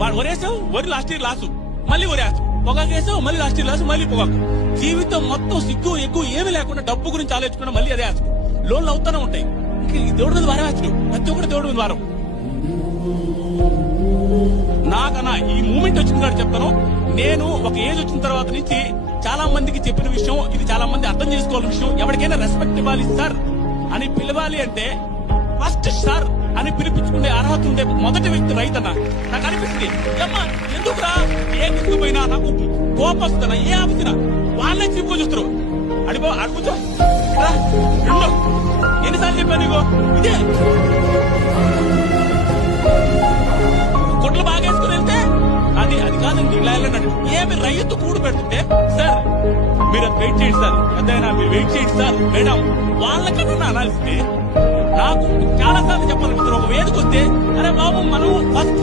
వరేసావు, వరి last year loss, మళ్ళీ వరేస్తావు. పొగాకు వేసావు, మళ్ళీ లాస్ట్ ఇయర్ లాసు, మళ్ళీ పొగాకు. జీవితం మొత్తం సిగ్గు ఎక్కువ ఏమీ లేకుండా డబ్బు గురించి ఆలోచించుకున్నా మళ్ళీ అదే వేస్తావు. లోన్లు అవుతానే ఉంటాయి. దేవుడి మీద వారం వేస్తాడు, ప్రతి ఒక్కటి దేవుడి మీద వారం. నాకన్నా ఈ మూమెంట్ వచ్చింది కాబట్టి చెప్తాను. నేను ఒక ఏజ్ వచ్చిన తర్వాత నుంచి చాలా మందికి చెప్పిన విషయం, ఇది చాలా మంది అర్థం చేసుకోవాల్సిన విషయం. ఎవరికైనా రెస్పెక్ట్ ఇవ్వాలి సార్ అని పిలవాలి అంటే ఫస్ట్ సార్ అని పిలిపించుకునే అర్హత ఉండే మొదటి వ్యక్తి రైతన్న. నాకు అనిపిస్తుంది, ఏమ్మా ఎందుకురా ఏ తీసుకుపోయినా నాకు కోపం వస్తున్నా, ఏ ఆపుతున్నా వాళ్ళే చీపుకో చూస్తారు. అడిగో అడుగుతా ఎన్నిసార్లు చెప్పాను నీకు ఇదే కొట్లు బాగా వేసుకుని వెళ్తే అది కాదండి. ఇలా వెళ్ళండి. ఏమి రైతు కూడు పెడుతుంటే సార్ మీరు వెయిట్ చేయండి సార్, పెద్దయినా మీరు వెయిట్ చేయండి సార్ మేడం వాళ్ళకన్నా అనాల్సింది. నాకు చాలా సార్లు చెప్పాలనిపిస్తారు. ఒక వేదిక వస్తే అరే బాబు మనం ఫస్ట్